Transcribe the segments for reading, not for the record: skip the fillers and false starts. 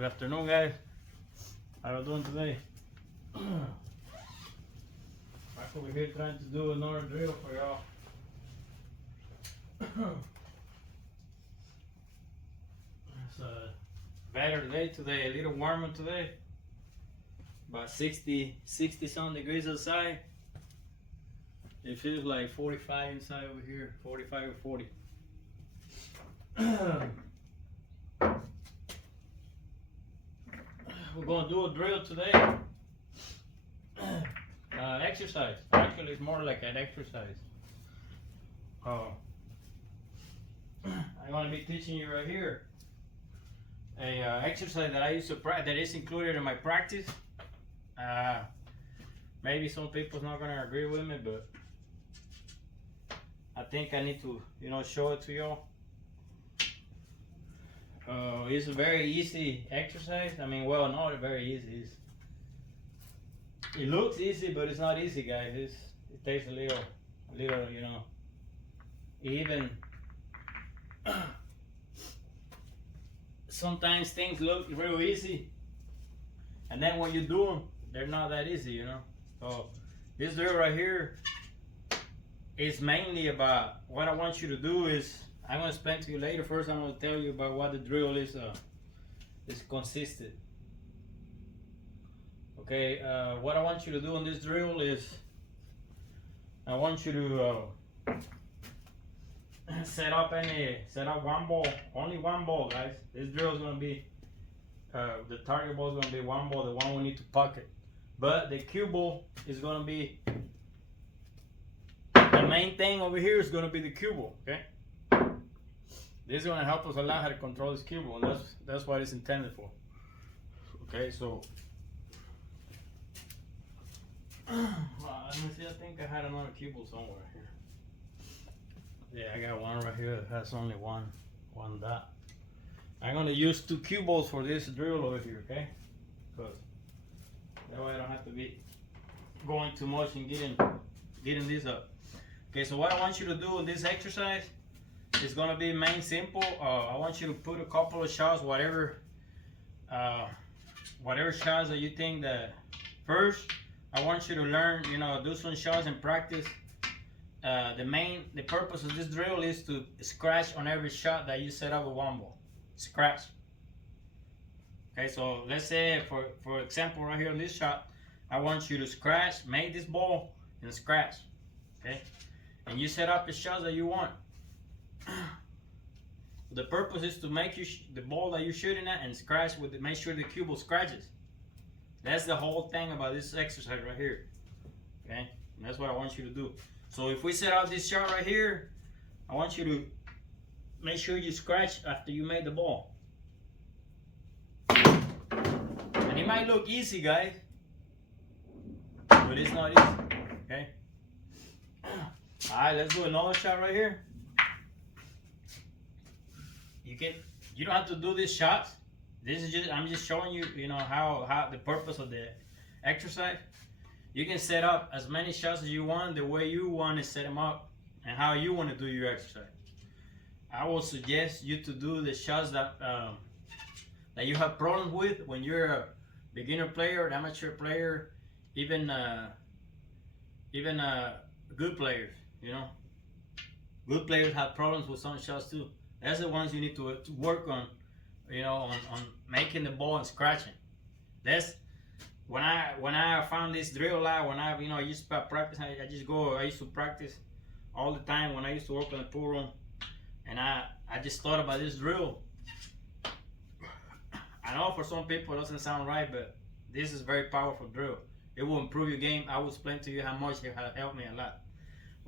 Good afternoon, guys. How are you doing today? Back over here trying to do another drill for y'all. It's a better day today, a little warmer today. About 60 some degrees outside. It feels like 45 inside over here, 45 or 40. We're going to do a drill today. Exercise. Actually, it's more like an exercise. I'm going to be teaching you right here a exercise that I used to practice, that is included in my practice. Maybe some people's not going to agree with me, but I think I need to, show it to y'all. It's a very easy exercise. I mean, well, not very easy. It looks easy, but it's not easy, guys. It takes a little, even sometimes things look real easy, and then when you do them, they're not that easy, So this drill right here is mainly about what I want you to do is, I'm going to explain to you later. First, I'm going to tell you about what the drill is consisted. Okay, what I want you to do in this drill is, I want you to set up one ball, only one ball, guys. This drill is going to be, the target ball is going to be one ball, the one we need to pocket. But the cue ball is going to be, the main thing over here is going to be the cue ball, okay? This is going to help us a lot how to control this cue ball, and that's what it's intended for. Okay, so let me see, I think I had another cue ball somewhere here. Yeah, I got one right here that has only one dot. I'm going to use 2 cue balls for this drill over here, okay? Because that way I don't have to be going too much and getting this up. Okay, so what I want you to do in this exercise is going to be main simple. I want you to put a couple of shots, whatever shots that you think that first. I want you to learn, do some shots and practice. The purpose of this drill is to scratch on every shot that you set up with one ball. Scratch. Okay, so let's say for example right here on this shot, I want you to scratch, make this ball and scratch. Okay, and you set up the shots that you want. The purpose is to make the ball that you're shooting at and scratch with it, make sure the cue ball scratches. That's the whole thing about this exercise right here. Okay, and that's what I want you to do. So if we set out this shot right here, I want you to make sure you scratch after you made the ball. And it might look easy, guys, but it's not easy. Okay. All right, let's do another shot right here. You don't have to do these shots. I'm just showing you, how the purpose of the exercise. You can set up as many shots as you want, the way you want to set them up, and how you want to do your exercise. I will suggest you to do the shots that you have problems with when you're a beginner player, an amateur player, even good players. Good players have problems with some shots too. That's the ones you need to work on. On making the ball and scratching. That's when I found this drill out. When I used to practice, I used to practice all the time when I used to work in the pool room, and I just thought about this drill. I know for some people it doesn't sound right, but this is a very powerful drill. It will improve your game. I will explain to you how much it has helped me a lot.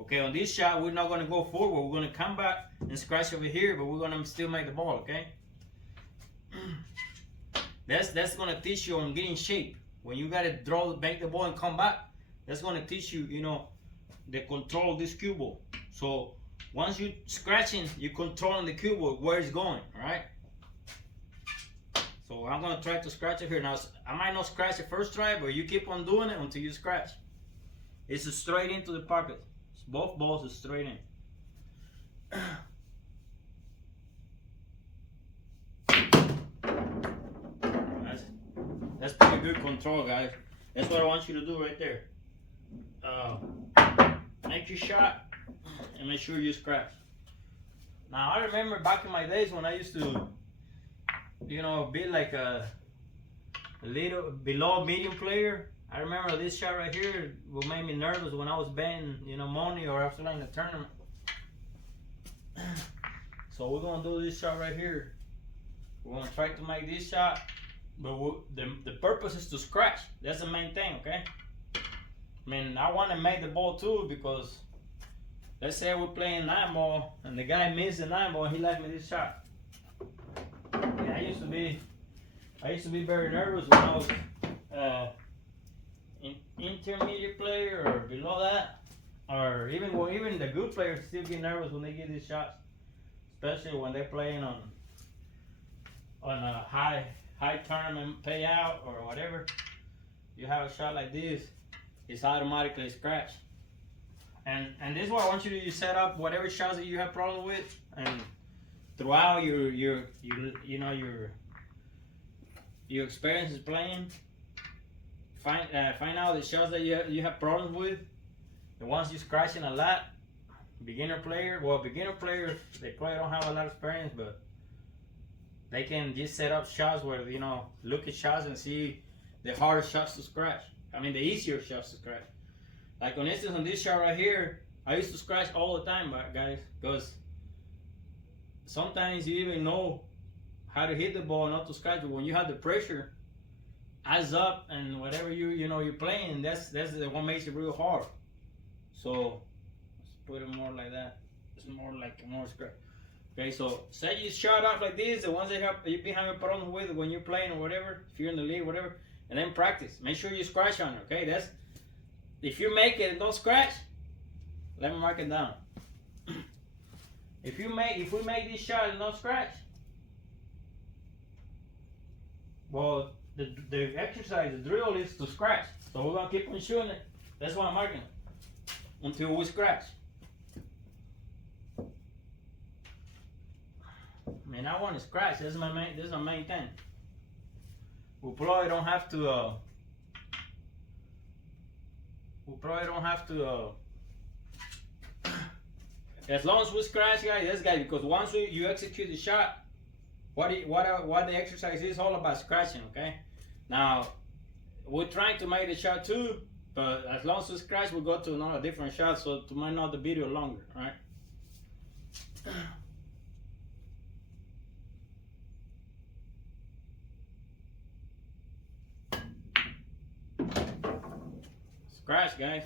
Okay, on this shot we're not going to go forward. We're going to come back and scratch over here, but we're going to still make the ball. Okay. That's gonna teach you on getting shape. When you gotta make the ball and come back, that's gonna teach you, the control of this cue ball. So once you're scratching, you're controlling the cue ball where it's going. All right. So I'm gonna try to scratch it here now. I might not scratch the first try, but you keep on doing it until you scratch. It's straight into the pocket. Both balls are straight in. good control, guys. That's what I want you to do right there. Make your shot and make sure you scratch. Now, I remember back in my days when I used to, be like a little below medium player. I remember this shot right here will make me nervous when I was betting, money or after like in a tournament. So we're gonna do this shot right here. We're gonna try to make this shot, but the purpose is to scratch. That's the main thing, okay? I mean, I want to make the ball too, because let's say we're playing 9-ball and the guy missed the 9-ball and he left me this shot. Yeah, I used to be very nervous when I was intermediate player or below that, or even the good players still get nervous when they get these shots, especially when they're playing on a high tournament payout or whatever. You have a shot like this, it's automatically scratched. And this is what I want you to set up whatever shots that you have problem with, and throughout your experiences playing, find out the shots that you have problems with. And once you're scratching a lot, beginner players, they probably don't have a lot of experience, but they can just set up shots where, look at shots and see the harder shots to scratch. I mean, the easier shots to scratch. Like, for instance, on this shot right here, I used to scratch all the time, guys, because sometimes you even know how to hit the ball, not to scratch, but when you have the pressure, eyes up, and whatever you're playing, that's the one makes it real hard. So let's put it more like that. It's more scratch. Okay, so say you shot up like this, the ones that you've been having problems with when you're playing or whatever, if you're in the league, whatever, and then practice. Make sure you scratch on it. Okay, that's if you make it and don't scratch, let me mark it down. If we make this shot and don't scratch, well, the exercise, the drill is to scratch. So we're gonna keep on shooting it. That's why I'm marking it until we scratch. Man, I want to scratch. This is my main thing. We probably don't have to. As long as we scratch, guys, because once you execute the shot, what the exercise is all about scratching. Okay. Now, we're trying to make the shot too, but as long as we scratch, we'll go to another different shot. So to make the video longer, right? Scratch, guys.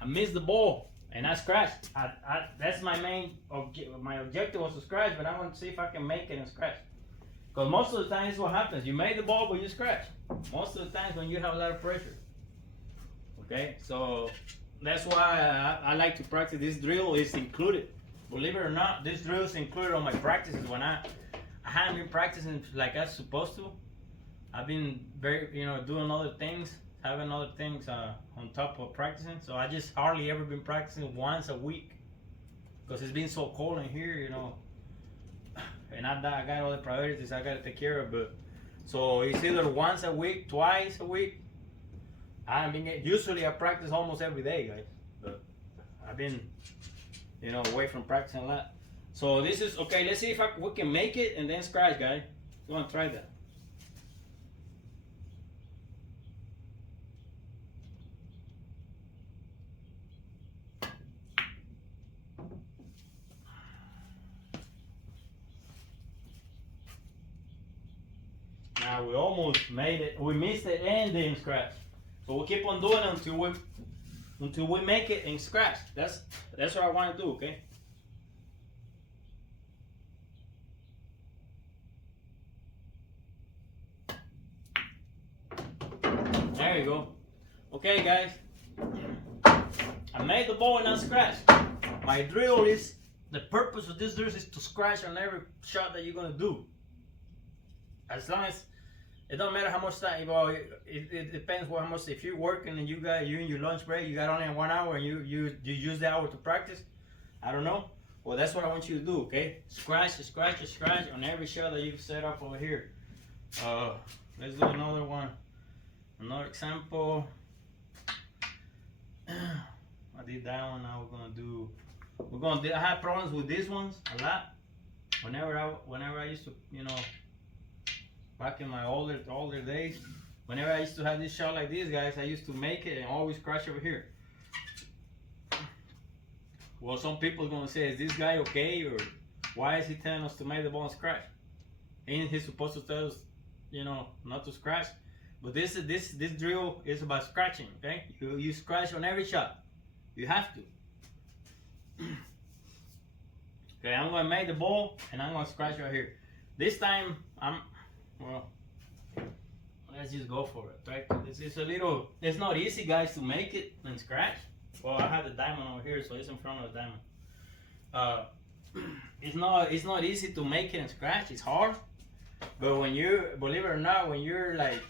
I missed the ball and I scratched. That's my main my objective was to scratch, but I want to see if I can make it and scratch. Because most of the time, this is what happens. You made the ball, but you scratch. Most of the times when you have a lot of pressure. Okay, so that's why I like to practice. This drill is included. Believe it or not, this drill is included on my practices. When I haven't been practicing like I'm supposed to. I've been doing other things, having other things on top of practicing. So I just hardly ever been practicing once a week because it's been so cold in here, And I got other priorities I got to take care of. But so it's either once a week, twice a week. Usually I practice almost every day, guys. But I've been, away from practicing a lot. So this is okay. Let's see if we can make it and then scratch, guys. Go and try that. Now we almost made it. We missed it and then scratch. So we'll keep on doing it until we make it and scratch. That's what I want to do. Okay. There you go. Okay, guys. I made the ball and I scratched. My drill is, the purpose of this drill is to scratch on every shot that you're going to do. As long as, it don't matter how much time, it depends how much, if you're working and you in your lunch break, you got only 1 hour and you use the hour to practice, I don't know. Well, that's what I want you to do, okay? Scratch, scratch, scratch on every shell that you've set up over here. Let's do another one. Another example. I did that one. Now we're gonna do. I had problems with these ones a lot. Whenever I used to, back in my older days, whenever I used to have this shot like this, guys, I used to make it and always crash over here. Well, some people are gonna say, is this guy okay, or why is he telling us to make the ball scratch? Ain't he supposed to tell us, not to scratch? But this drill is about scratching, okay? You scratch on every shot. You have to. Okay, I'm gonna make the ball and I'm gonna scratch right here. This time let's just go for it, right? It's not easy, guys, to make it and scratch. Well, I have the diamond over here, so it's in front of the diamond. It's not easy to make it and scratch. It's hard, but when believe it or not, when you're like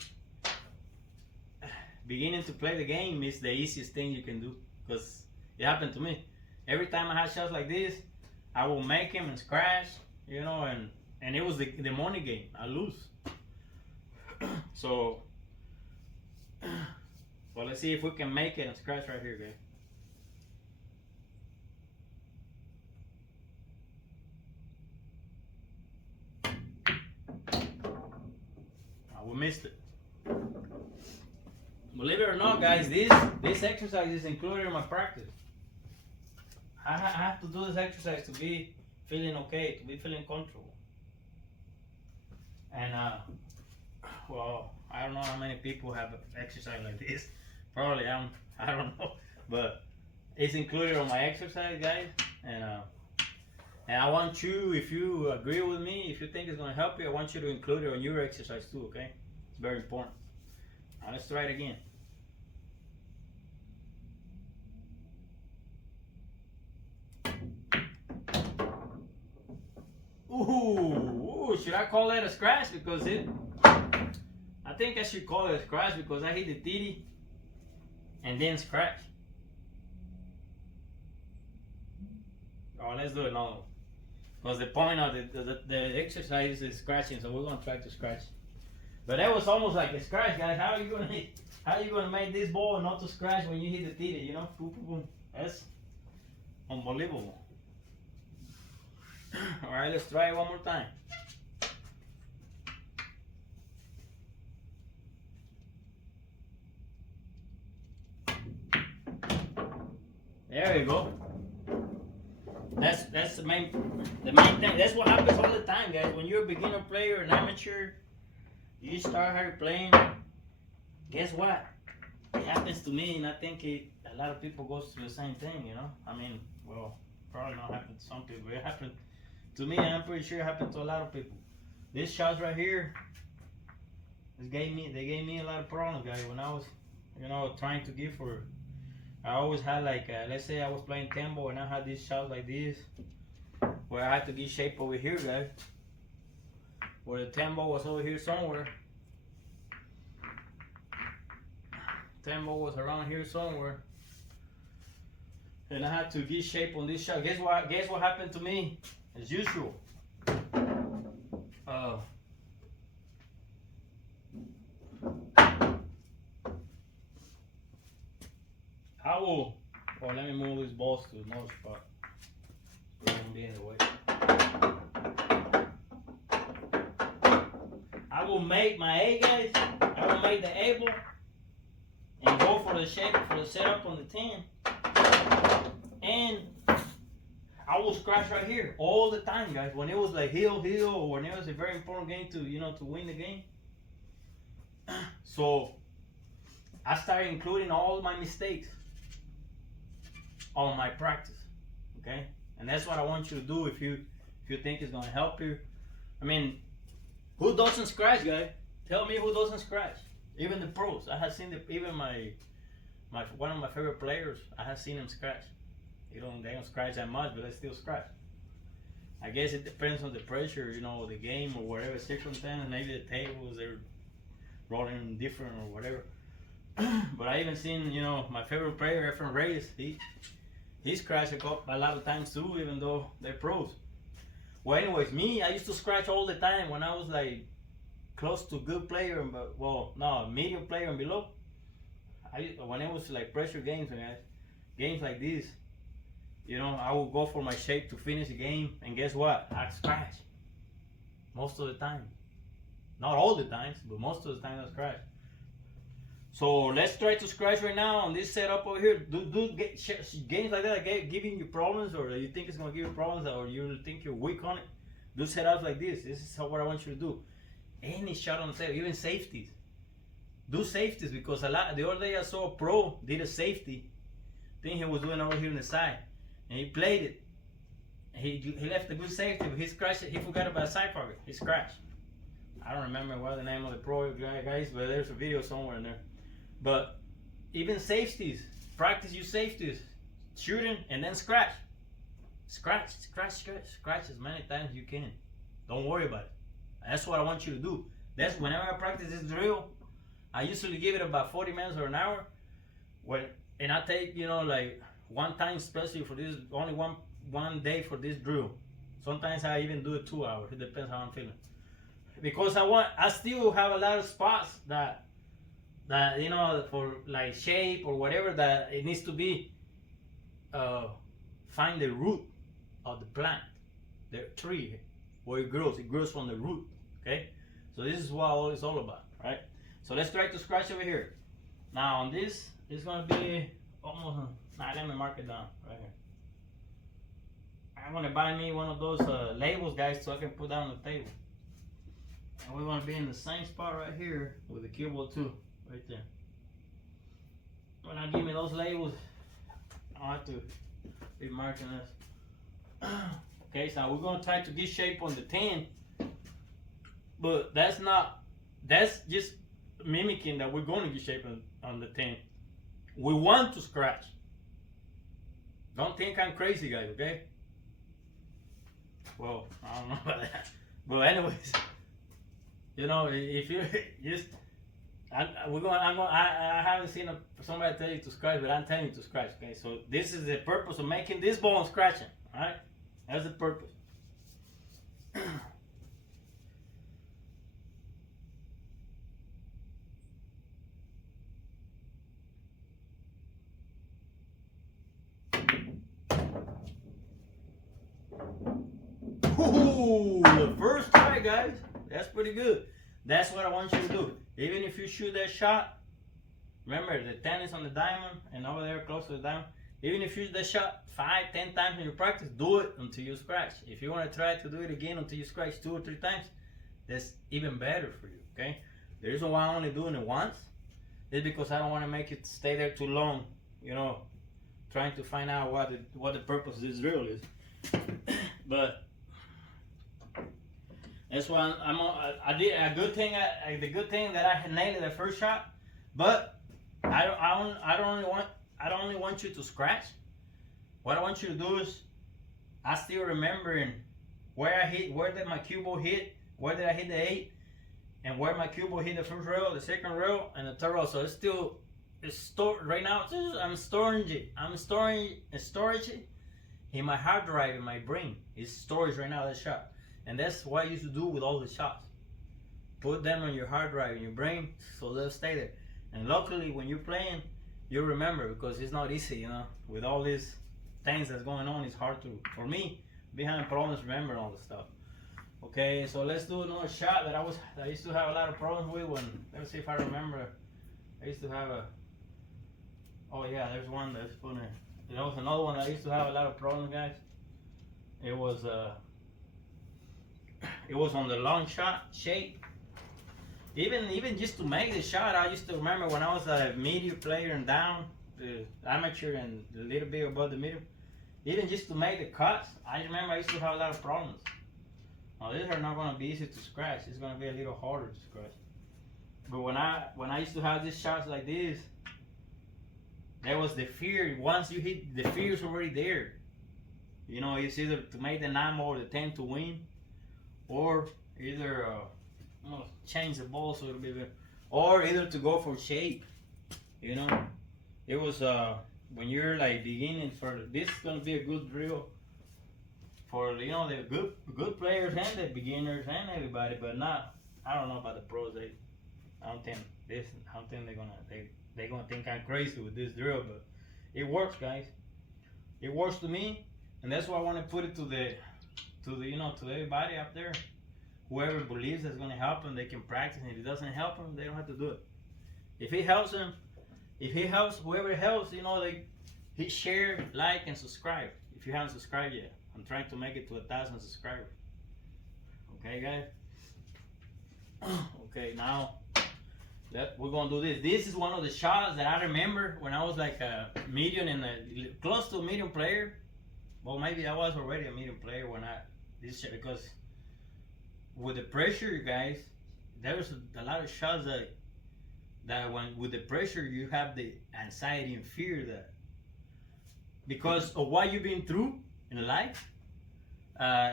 beginning to play the game, it's the easiest thing you can do. Because it happened to me. Every time I had shots like this, I will make him and scratch, and it was the money game. I lose. So, well, let's see if we can make it and scratch right here, guys. We missed it. Believe it or not, guys, this exercise is included in my practice. I have to do this exercise to be feeling okay, to be feeling comfortable. And well, I don't know how many people have exercise like this. Probably I don't know, but it's included on my exercise, guys. And I want you, if you agree with me, if you think it's gonna help you, I want you to include it on your exercise too, okay? It's very important. Now let's try it again. Ooh, should I call that a scratch? Because I think I should call it a scratch because I hit the titty and then scratch. Oh, let's do another one. Because the point of the exercise is scratching, so we're gonna try to scratch. But that was almost like a scratch, guys. How are you gonna make this ball not to scratch when you hit the titty? Boom, boom, boom. That's unbelievable. All right, let's try it one more time. There you go. That's the main thing. That's what happens all the time, guys. When you're a beginner player, an amateur, you start playing. Guess what? It happens to me, and I think a lot of people goes through the same thing. I mean, well, probably not happened to some people. It happened to me, and I'm pretty sure it happened to a lot of people. This shots right here, they gave me a lot of problems, guys. When I was, trying to give for. I always had like, let's say I was playing tempo and I had these shots like this, where I had to get shape over here, guys. Where the tempo was over here somewhere. Tempo was around here somewhere. And I had to get shape on this shot. Guess what happened to me? As usual. Let me move these balls to another spot. They won't be in the way. I will make my A, guys. I will make the A ball and go for the shape for the setup on the 10. And I will scratch right here all the time, guys. When it was like heel, or when it was a very important game to to win the game. So I started including all my mistakes on my practice, okay? And that's what I want you to do if you think it's gonna help you. I mean, who doesn't scratch, guys? Tell me who doesn't scratch. Even the pros. I have seen even my one of my favorite players. I have seen them scratch. They don't scratch that much, but they still scratch. I guess it depends on the pressure, the game or whatever circumstance. Maybe the tables they're rolling different or whatever. But I even seen, my favorite player, Efren Reyes. He scratched a lot of times too, even though they're pros. Well, anyways, me, I used to scratch all the time when I was like close to good player, but no, medium player and below. When it was like pressure games, guys, games like this, you know, I would go for my shape to finish the game, and guess what? I'd scratch most of the time. Not all the times, but most of the time I scratch. So let's try to scratch right now on this setup over here. Games like that giving you problems, or you think it's gonna give you problems, or you think you're weak on it. Do setups like this. This is what I want you to do. Any shot on the table, even safeties. Do safeties, because the other day I saw a pro did a safety thing he was doing over here on the side, and he played it. He left a good safety, but he scratched it. He forgot about a side pocket. He scratched. I don't remember what the name of the pro guys, but there's a video somewhere in there. But even safeties, practice your safeties, shooting and then scratch. Scratch as many times as you can. Don't worry about it. That's what I want you to do. That's whenever I practice this drill, I usually give it about 40 minutes or an hour. And I take, you know, like one time especially for this, only one day for this drill. Sometimes I even do it 2 hours. It depends how I'm feeling. Because I still have a lot of spots that you know, for like shape or whatever, that it needs to be find the root of the plant, the tree, where it grows. It grows from the root. Okay, so this is what it's all about, right? So let's try to scratch over here. Now on this, it's gonna be almost. Let me mark it down right here. I'm gonna buy me one of those labels, guys, so I can put down the table. And we want to be in the same spot right here with the cue ball too, right there. When I give me those labels, I have to be marking this. Okay, so we're gonna try to get shape on the 10, but that's just mimicking that we're gonna get shape on the 10. We want to scratch. Don't think I'm crazy, guys, okay? Well, I don't know about that. But anyways, you know, if you just, I haven't seen somebody tell you to scratch, but I'm telling you to scratch. Okay, so this is the purpose of making this ball and scratching. All right, that's the purpose. Ooh, the first try, guys. That's pretty good. That's what I want you to do. Even if you shoot that shot, remember the 10 is on the diamond and over there close to the diamond. Even if you shoot that shot 5, 10 times in your practice, do it until you scratch. If you want to try to do it again until you scratch 2 or 3 times, that's even better for you, okay? The reason why I'm only doing it once is because I don't want to make it stay there too long, you know, trying to find out what the purpose of this drill is. But that's why I did a good thing. The good thing that I nailed the first shot, but I don't only want you to scratch. What I want you to do is, I still remembering where I hit, where did my cue ball hit, where did I hit the 8, and where my cue ball hit the first rail, the second rail, and the third rail. So it's stored right now. I'm storing it in my hard drive in my brain. It's storage right now, that shot. And that's what I used to do with all the shots. Put them on your hard drive in your brain so they'll stay there. And luckily when you're playing, you remember, because it's not easy, you know. With all these things that's going on, it's hard to, for me, behind problems, remember all the stuff. Okay, so let's do another shot that I used to have a lot of problems with when, let's see if I remember. I used to have oh yeah, there's one that's funny. There was another one that I used to have a lot of problems, guys. It was on the long shot shape. Even just to make the shot, I used to remember when I was a medium player and down, the amateur and a little bit above the medium. Even just to make the cuts, I remember I used to have a lot of problems. Now these are not going to be easy to scratch. It's going to be a little harder to scratch. But when I used to have these shots like this, there was the fear. Once you hit, the fear's already there. You know, it's either to make the 9 or the 10 to win, or either change the ball so it'll be better, or either to go for shape. You know, it was when you're like beginning for this is gonna be a good drill for the good players and the beginners and everybody, but not I don't know about the pros. I don't think they're gonna think I'm crazy with this drill, but it works, guys. It works to me, and that's why I want to put it to everybody out there. Whoever believes it's gonna help them, they can practice. And if it doesn't help them, they don't have to do it. If it helps them, if it helps whoever it helps, they hit share, like, and subscribe. If you haven't subscribed yet, I'm trying to make it to 1,000 subscribers. Okay, guys. Okay, now we're gonna do this. This is one of the shots that I remember when I was like a medium and close to a medium player. Well, maybe I was already a medium player when because with the pressure, you guys, there was a lot of shots that when with the pressure you have the anxiety and fear that because of what you've been through in life,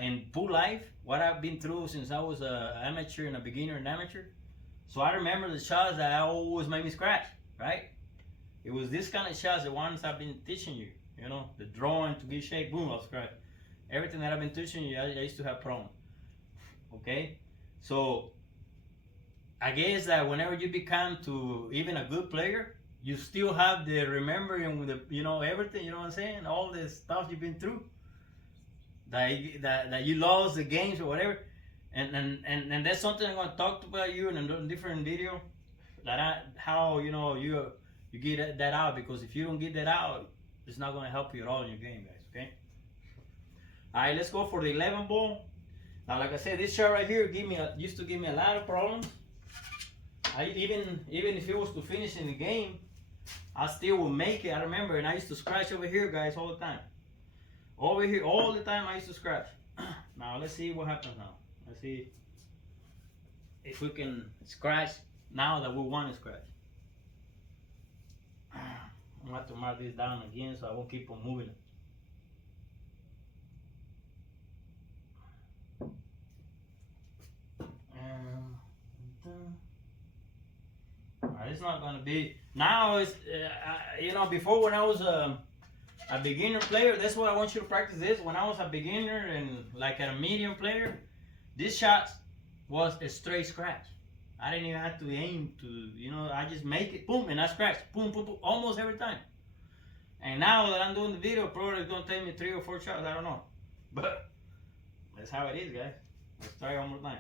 in pool life, what I've been through since I was an amateur and a beginner and amateur. So I remember the shots that always made me scratch, right? It was this kind of shots, the ones I've been teaching you, the drawing to get shape, boom, I'll scratch. Everything that I've been teaching you, I used to have problems. Okay? So I guess that whenever you become to even a good player, you still have the remembering with everything, you know what I'm saying? All the stuff you've been through. That you lost the games or whatever. And that's something I'm gonna talk about you in a different video. How you get that out, because if you don't get that out, it's not gonna help you at all in your game, guys. Okay. All right, let's go for the 11 ball. Now, like I said, this shot right here used to give me a lot of problems. Even if it was to finish in the game, I still would make it. I remember, and I used to scratch over here, guys, all the time. Over here, all the time I used to scratch. Now let's see what happens now. Let's see if we can scratch now that we want to scratch. I'm gonna have to mark this down again so I won't keep on moving it. It's not gonna be now. It's before when I was a beginner player. That's what I want you to practice. This when I was a beginner and like a medium player, this shot was a straight scratch. I didn't even have to aim to, I just make it, boom, and I scratch, boom, boom, boom, almost every time. And now that I'm doing the video, probably it's gonna take me 3 or 4 shots. I don't know, but that's how it is, guys. Let's try one more time.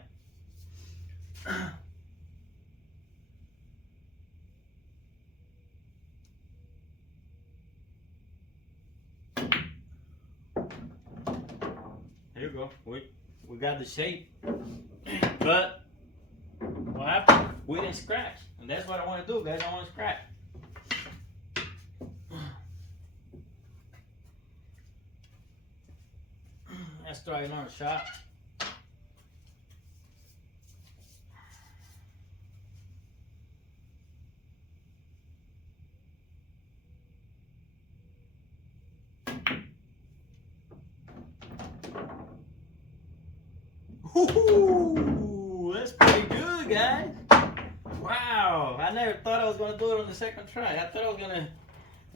There you go. We got the shape, but what happened? We didn't scratch, and that's what I want to do, guys. I want to scratch. Let's try another shot. Ooh, that's pretty good, guys. Wow, I never thought I was gonna do it on the second try. I thought I was gonna.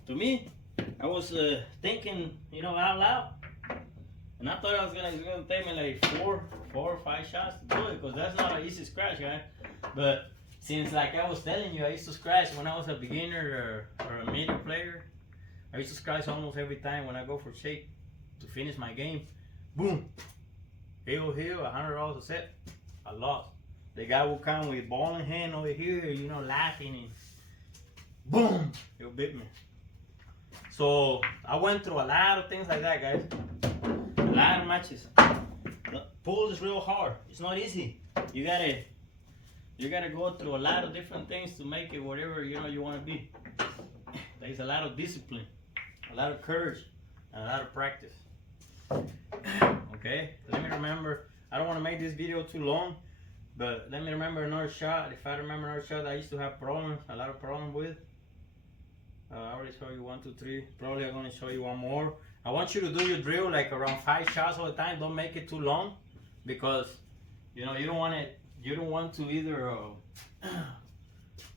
To me, I was thinking, out loud, and I thought it's gonna take me like four or 5 shots to do it, because that's not an easy scratch, guys. But since, like I was telling you, I used to scratch when I was a beginner or a medium player. I used to scratch almost every time when I go for shape to finish my game. Boom. Heel, $100 a set. I lost. The guy will come with ball in hand over here, laughing, and boom, he'll beat me. So I went through a lot of things like that, guys. A lot of matches. The pool is real hard. It's not easy. You gotta go through a lot of different things to make it whatever you want to be. There's a lot of discipline, a lot of courage, and a lot of practice. Okay, let me remember. I don't want to make this video too long, but let me remember another shot. If I remember another shot that I used to have a lot of problems with. I already showed you 1, 2, 3. Probably I'm going to show you one more. I want you to do your drill like around 5 shots all the time. Don't make it too long, because you don't want it. You don't want to either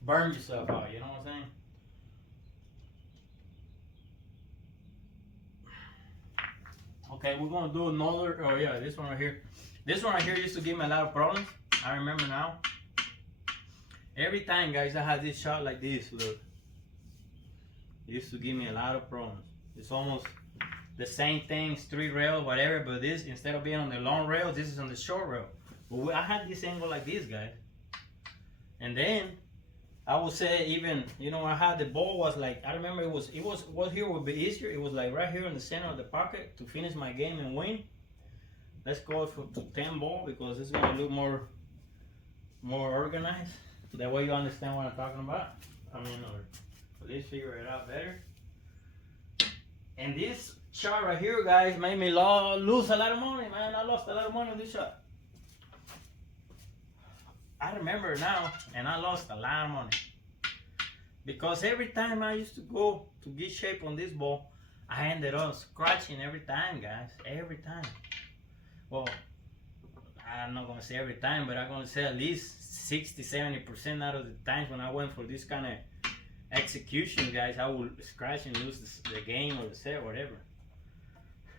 burn yourself out. You know what I'm saying? Okay, we're gonna do another. Oh yeah, this one right here. This one right here used to give me a lot of problems. I remember now. Every time, guys, I had this shot like this. Look, it used to give me a lot of problems. It's almost the same thing, straight rail, whatever. But this, instead of being on the long rail, this is on the short rail. But I had this angle like this, guys. And then I would say even, you know, I had the ball was like, I remember it was here would be easier. It was like right here in the center of the pocket to finish my game and win. Let's go to 10 ball because it's gonna look more organized. That way you understand what I'm talking about. I mean, or at least figure it out better. And this shot right here, guys, made me lose a lot of money, man. I lost a lot of money on this shot. I remember now, and I lost a lot of money. Because every time I used to go to get shape on this ball, I ended up scratching every time, guys. Every time. Well, I'm not going to say every time, but I'm going to say at least 60-70% out of the times when I went for this kind of execution, guys, I would scratch and lose the game or the set or whatever.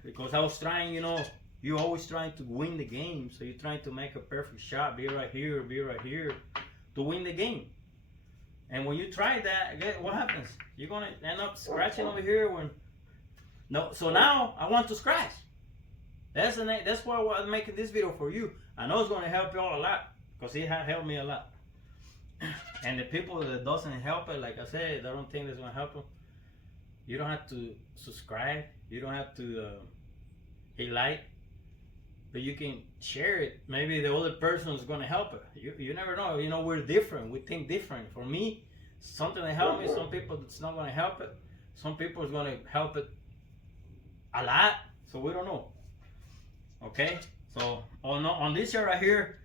Because I was trying, you know, you're always trying to win the game, so you're trying to make a perfect shot, be right here to win the game. And when you try that, what happens? You're gonna end up scratching over here when no. So now I want to scratch. That's why I'm making this video for you. I know it's gonna help you all a lot because it has helped me a lot. And the people that doesn't help it, like I said, I don't think it's gonna help them. You don't have to subscribe. You don't have to hit like. But you can share it. Maybe the other person is going to help it. You never know. You know, we're different. We think different. For me, something that helped me. Some people it's not going to help it. Some people is going to help it a lot. So we don't know. Okay. So on this shot right here,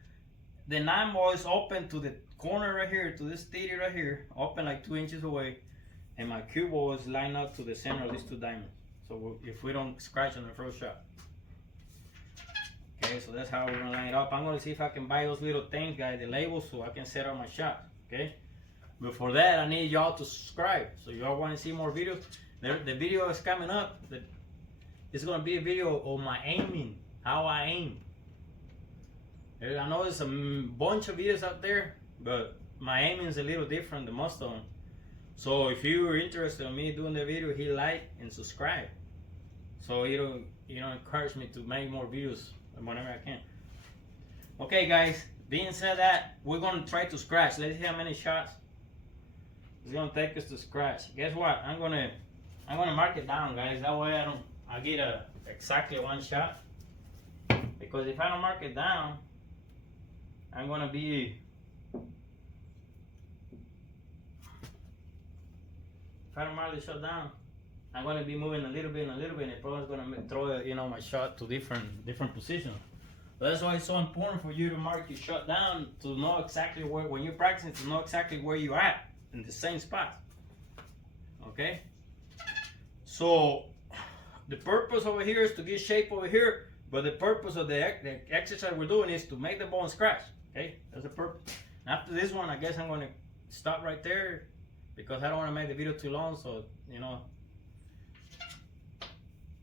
the 9 ball is open to the corner right here, to this titty right here, open like 2 inches away, and my cue ball is lined up to the center of these 2 diamonds. So if we don't scratch on the first shot. Okay, so that's how we're gonna line it up. I'm gonna see if I can buy those little things, guys, the labels, so I can set up my shot. Okay, but for that I need y'all to subscribe. So y'all want to see more videos? The video is coming up. It's gonna be a video of my aiming, how I aim. I know there's a bunch of videos out there, but my aiming is a little different than most of them. So if you're interested in me doing the video, hit like and subscribe. So you know encourage me to make more videos whenever I can. Okay, guys, being said that, we're gonna try to scratch. Let's see how many shots it's gonna take us to scratch. Guess what? I'm gonna mark it down, guys. That way I get exactly 1 shot. Because if I don't mark it down, I'm gonna be if I don't mark the shot down, I'm going to be moving a little bit, and it's probably going to throw, you know, my shot to different positions. But that's why it's so important for you to mark your shot down to know exactly where, when you're practicing, to know exactly where you're at in the same spot. Okay? So the purpose over here is to get shape over here, but the purpose of the exercise we're doing is to make the ball and scratch. Okay? That's the purpose. After this one, I guess I'm going to stop right there because I don't want to make the video too long, so, you know,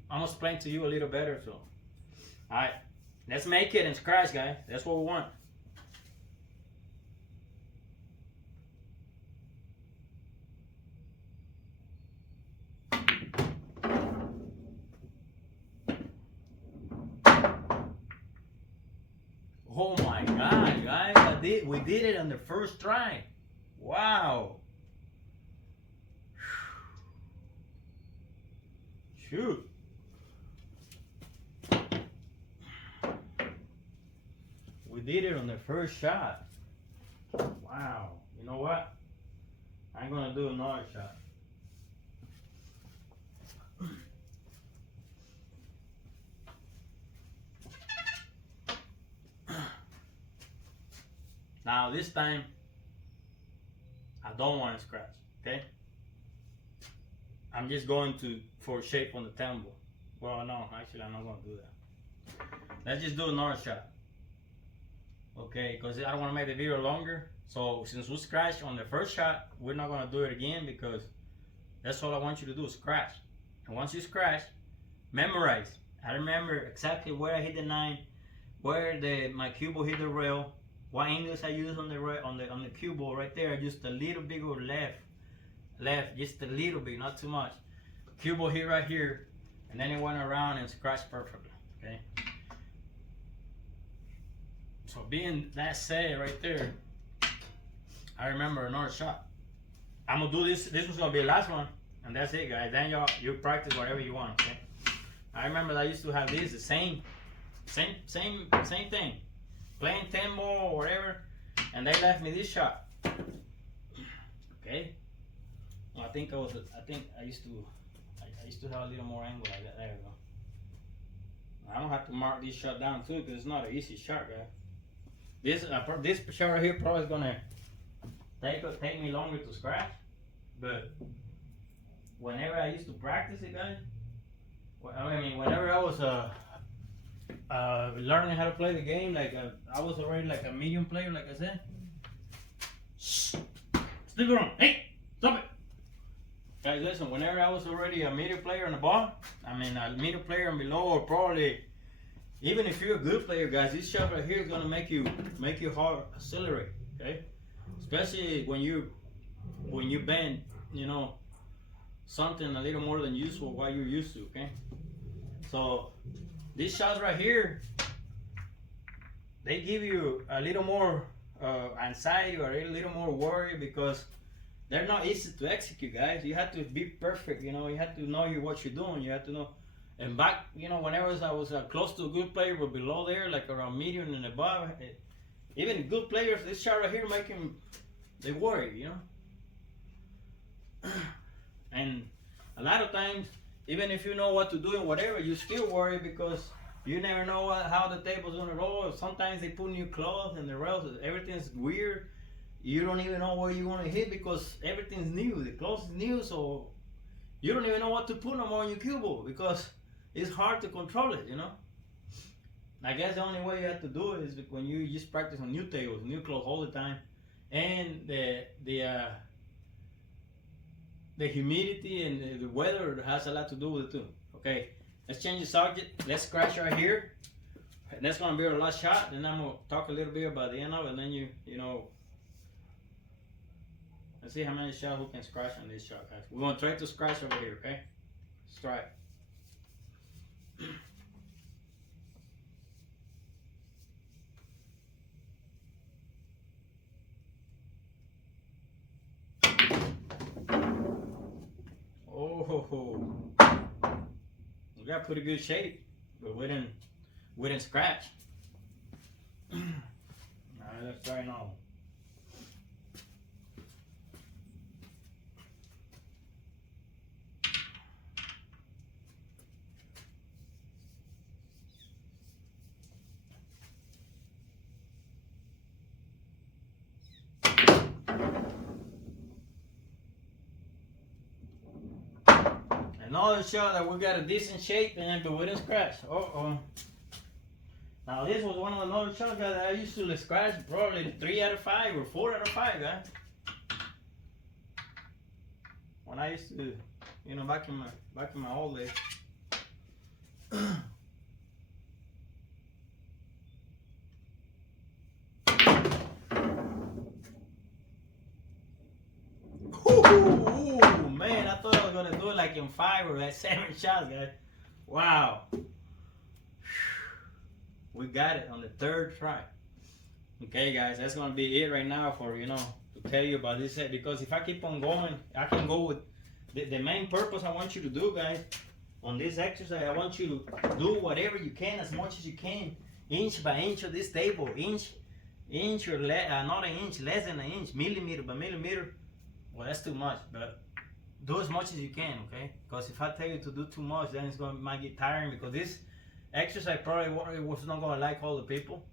I'm gonna explain to you a little better. So, alright, let's make it and scratch, guys. That's what we want. Oh my God, guys! We did it on the first try. Wow. Shoot. We did it on the first shot. Wow. You know what? I'm gonna do another shot. Now this time, I don't want to scratch, okay? I'm just going for shape on the 10 ball. Well, no, actually I'm not gonna do that. Let's just do another shot. Okay, because I don't want to make the video longer. So since we scratched on the first shot, we're not going to do it again because that's all I want you to do, scratch. And once you scratch, memorize. I remember exactly where I hit the 9, where my cue ball hit the rail, what angles I used on the cue ball right there. Just a little bit or left, just a little bit, not too much. Cue ball hit right here, and then it went around and scratched perfectly. Okay. So being that said right there, I remember another shot. I'm gonna do this. This was gonna be the last one, and that's it, guys. Then you practice whatever you want. Okay. I remember I used to have this, the same thing, playing tempo or whatever, and they left me this shot. Okay. Well, I think I used to have a little more angle like that. There we go. I don't have to mark this shot down too, because it's not an easy shot, guys. This shot right here probably is gonna take me longer to scratch, but whenever I used to practice it, guys, I mean, whenever I was learning how to play the game, like I was already like a medium player, like I said. Shh, stick around. Hey, stop it, guys. Listen, whenever I was already a medium player on the ball, I mean a medium player and below, or probably even if you're a good player, guys, this shot right here is gonna make you hard accelerate. Okay, especially when you bend, you know, something a little more than usual what you're used to. Okay, so these shots right here, they give you a little more anxiety or a little more worry, because they're not easy to execute, guys. You have to be perfect, you know. You have to know what you're doing. You have to know. And back, you know, whenever I was close to a good player, but below there, like around medium and above, even good players, this shot right here they worry, you know. And a lot of times, even if you know what to do and whatever, you still worry, because you never know how the table's gonna roll. Sometimes they put new cloth and the rails, everything's weird. You don't even know where you want to hit, because everything's new. The cloth is new, so you don't even know what to put no more on your cue ball, because it's hard to control it, you know. I guess the only way you have to do it is when you just practice on new tables, new cloth all the time, and the humidity and the weather has a lot to do with it too. Okay, let's change the subject. Let's scratch right here. That's gonna be our last shot. Then I'm gonna talk a little bit about the end of it, and then you know. Let's see how many shots we can scratch on this shot, guys. We're gonna try to scratch over here. Okay, strike. Oh, we got pretty good shape, but we didn't scratch. All right, let's try now. Another shot that we got a decent shape and but we didn't scratch. Now this was one of another shots that I used to scratch probably 3 out of 5 or 4 out of 5, guys. When I used to, you know, back in my old days. Ooh, man, I thought I was gonna do it like in 5 or like 7 shots, guys. Wow. We got it on the 3rd try. Okay, guys, that's gonna be it right now for, you know, to tell you about this set, because if I keep on going, I can go with the main purpose I want you to do, guys, on this exercise. I want you to do whatever you can, as much as you can, inch by inch of this table, inch or not an inch, less than an inch, millimeter by millimeter. Well, that's too much, but do as much as you can, okay? Because if I tell you to do too much, then might get tiring, because this exercise probably was not gonna like all the people.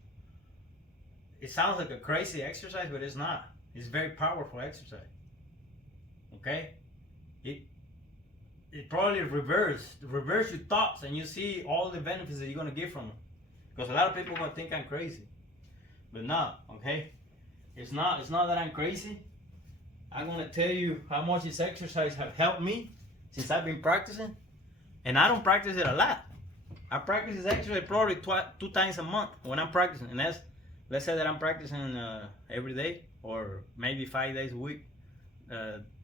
It sounds like a crazy exercise, but it's not. It's very powerful exercise. Okay? It probably reverse your thoughts, and you see all the benefits that you're gonna get from it. Because a lot of people are gonna think I'm crazy, but not. Okay? It's not that I'm crazy. I'm gonna tell you how much this exercise have helped me since I've been practicing, and I don't practice it a lot. I practice this exercise probably 2 times a month when I'm practicing, and that's, let's say that I'm practicing every day or maybe 5 days a week.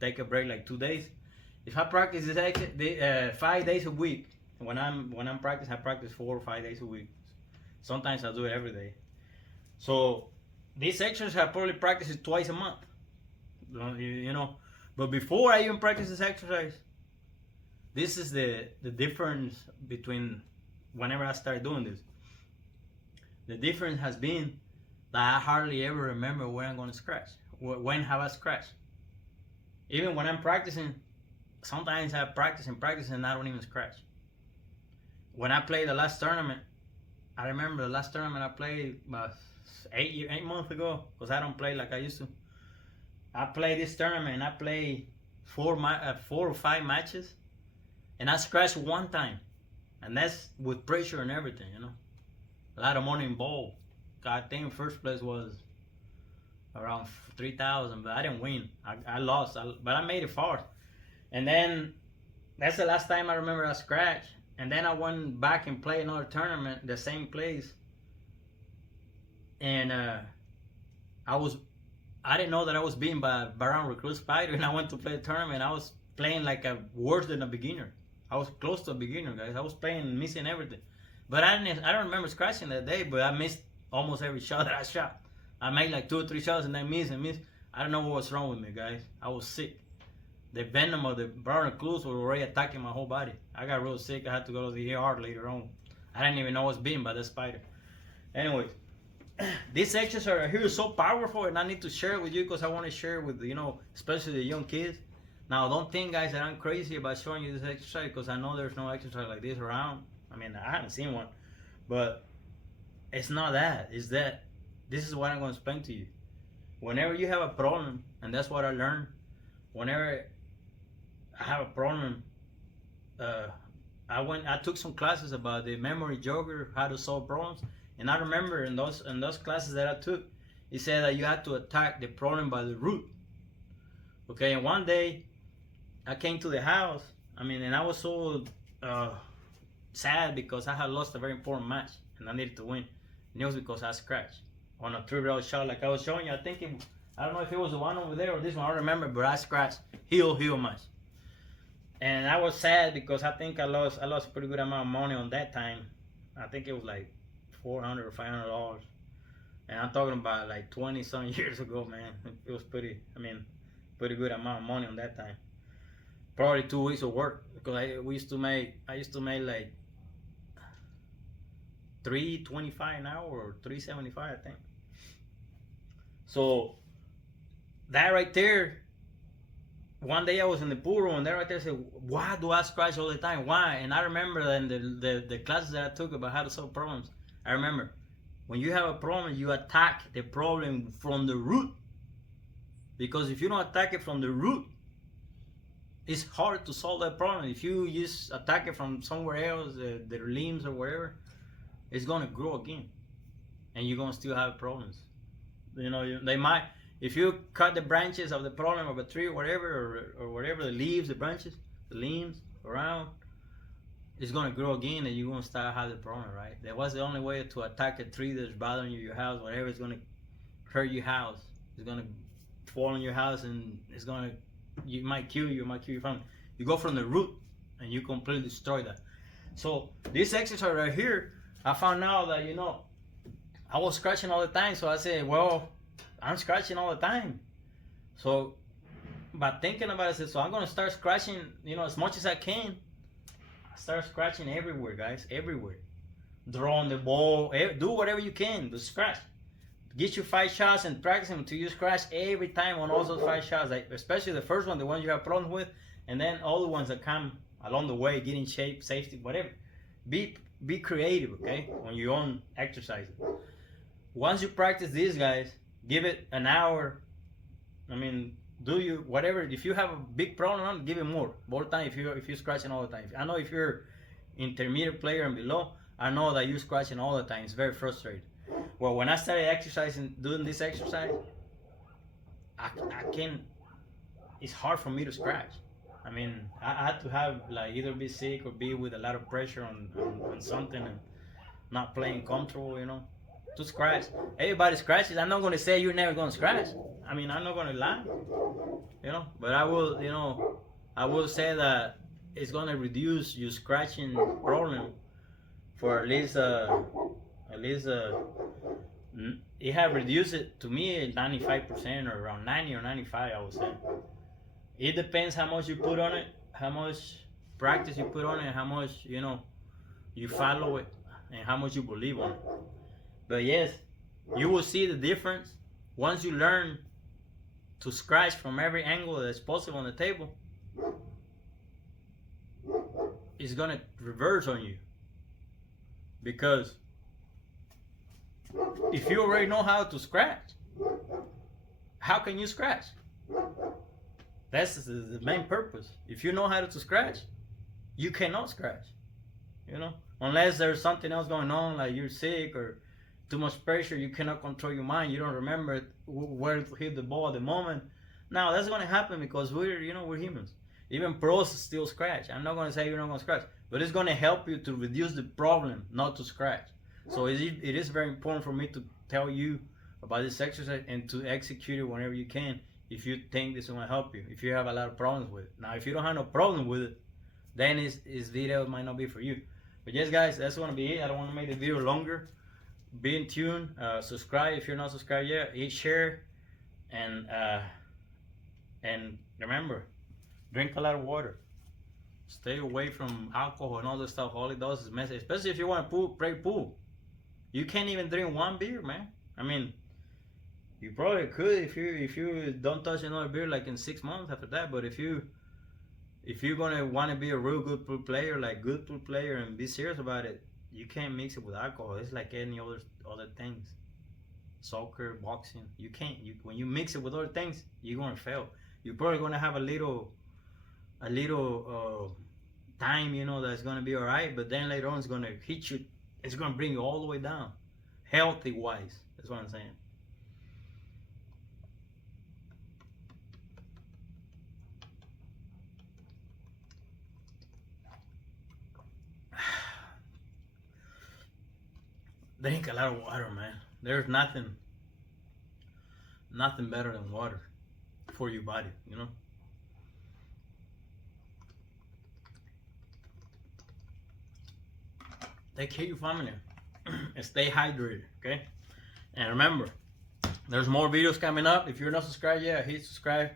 Take a break like 2 days. If I practice this 5 days a week, when I'm practicing, I practice 4 or 5 days a week. Sometimes I do it every day. So this exercise I probably practice it twice a month. You know, but before I even practice this exercise, this is the difference between whenever I start doing this. The difference has been that I hardly ever remember where I'm going to scratch. When have I scratched? Even when I'm practicing, sometimes I practice and I don't even scratch. When I played the last tournament, I remember the last tournament I played about 8 months ago, because I don't play like I used to. I played this tournament and I played 4 or 5 matches, and I scratched 1 time, and that's with pressure and everything, you know. A lot of money involved. I think first place was around 3,000, but I didn't win. I lost, but I made it far. And then that's the last time I remember I scratched. And then I went back and played another tournament, the same place. And I didn't know that I was beaten by Baron Recluse Spider, and I went to play the tournament. I was playing like a worse than a beginner. I was close to a beginner, guys. I was playing, missing everything. But I don't remember scratching that day, but I missed almost every shot that I shot. I made like 2 or 3 shots and then miss. I don't know what was wrong with me, guys. I was sick. The venom of the Baron Recluse was already attacking my whole body. I got real sick. I had to go to the ER later on. I didn't even know I was bitten by the spider. Anyways, this exercise right here is so powerful, and I need to share it with you because I want to share it with, you know, especially the young kids. Now, don't think, guys, that I'm crazy about showing you this exercise, because I know there's no exercise like this around. I mean, I haven't seen one. But it's not that. It's that this is what I'm going to explain to you. Whenever you have a problem, and that's what I learned, whenever I have a problem, I took some classes about the memory jogger, how to solve problems, and I remember in those classes that I took, it said that you have to attack the problem by the root. Okay, and one day I came to the house, and I was so sad because I had lost a very important match and I needed to win, and it was because I scratched on a 3-rail shot like I was showing you. I don't know if it was the one over there or this one, I don't remember, but I scratched heel match. And I was sad because I think I lost a pretty good amount of money on that time. I think it was like $400 or $500. And I'm talking about like 20-some years ago, man. It was pretty good amount of money on that time. Probably 2 weeks of work, because I used to make like $3.25 an hour or $3.75, I think. So that right there, one day I was in the pool room, and that right there said, why do I scratch all the time? Why? And I remember that in the classes that I took about how to solve problems, I remember when you have a problem, you attack the problem from the root. Because if you don't attack it from the root, it's hard to solve that problem. If you just attack it from somewhere else, the limbs or wherever, it's gonna grow again, and you're gonna still have problems. You know, they might, if you cut the branches of the problem of a tree or whatever, or whatever, the leaves, the branches, the limbs around, it's gonna grow again, and you're gonna start having the problem, right? That was the only way to attack a tree that's bothering you, your house, whatever. It's gonna hurt your house. It's gonna fall on your house, and you might kill your family. You go from the root, and you completely destroy that. So this exercise right here, I found out that, you know, I was scratching all the time. So I said, well, I'm scratching all the time. So by thinking about it, I said, so I'm gonna start scratching, you know, as much as I can. I start scratching everywhere, guys, everywhere. Draw on the ball, do whatever you can to scratch. Get your 5 shots and practice them until you scratch every time on all those 5 shots, like, especially the first one, the ones you have problems with, and then all the ones that come along the way, get in shape, safety, whatever. Be creative, okay, when you're on exercising. Once you practice these, guys, give it an hour. Do you whatever. If you have a big problem, give it more time. If you're scratching all the time, I know if you're intermediate player and below, I know that you're scratching all the time. It's very frustrating. Well, when I started exercising, doing this exercise, I can. It's hard for me to scratch. I mean, I had to have like either be sick or be with a lot of pressure on something and not playing comfortable, you know, to scratch. Everybody scratches. I'm not gonna say you're never gonna scratch. I mean, I'm not gonna lie, you know, but I will, you know, I will say that it's gonna reduce your scratching problem for at least it have reduced it to me 95% or around 90 or 95, I would say. It depends how much you put on it, how much practice you put on it, how much, you know, you follow it, and how much you believe on it. But yes, you will see the difference once you learn to scratch from every angle that's possible on the table. It's gonna reverse on you, because if you already know how to scratch, how can you scratch? That's the main purpose. If you know how to scratch, you cannot scratch, you know, unless there's something else going on, like you're sick or too much pressure, you cannot control your mind, you don't remember where to hit the ball at the moment. Now that's going to happen because we're humans. Even pros still scratch. I'm not going to say you're not going to scratch, but it's going to help you to reduce the problem, not to scratch. So it is very important for me to tell you about this exercise and to execute it whenever you can, if you think this is going to help you, if you have a lot of problems with it. Now, if you don't have no problem with it, then this video might not be for you. But yes, guys, that's going to be it. I don't want to make the video longer. Be in tune. Subscribe if you're not subscribed yet. Share, and remember, drink a lot of water. Stay away from alcohol and all this stuff. All it does is mess. Especially if you want to play pool. You can't even drink one beer, man. I mean, you probably could if you don't touch another beer like in 6 months after that. But if you're gonna want to be a real good pool player, like good pool player, and be serious about it, you can't mix it with alcohol. It's like any other things. Soccer, boxing. You can't. When you mix it with other things, you're gonna fail. You're probably gonna have a little time, you know, that's gonna be alright. But then later on, it's gonna hit you. It's gonna bring you all the way down, healthy wise. That's what I'm saying. Drink a lot of water, man. There's nothing better than water for your body, you know. Take care of your family and stay hydrated, okay? And remember, there's more videos coming up. If you're not subscribed yet, hit subscribe,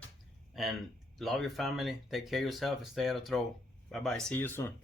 and love your family, take care of yourself, and stay out of trouble. Bye bye, see you soon.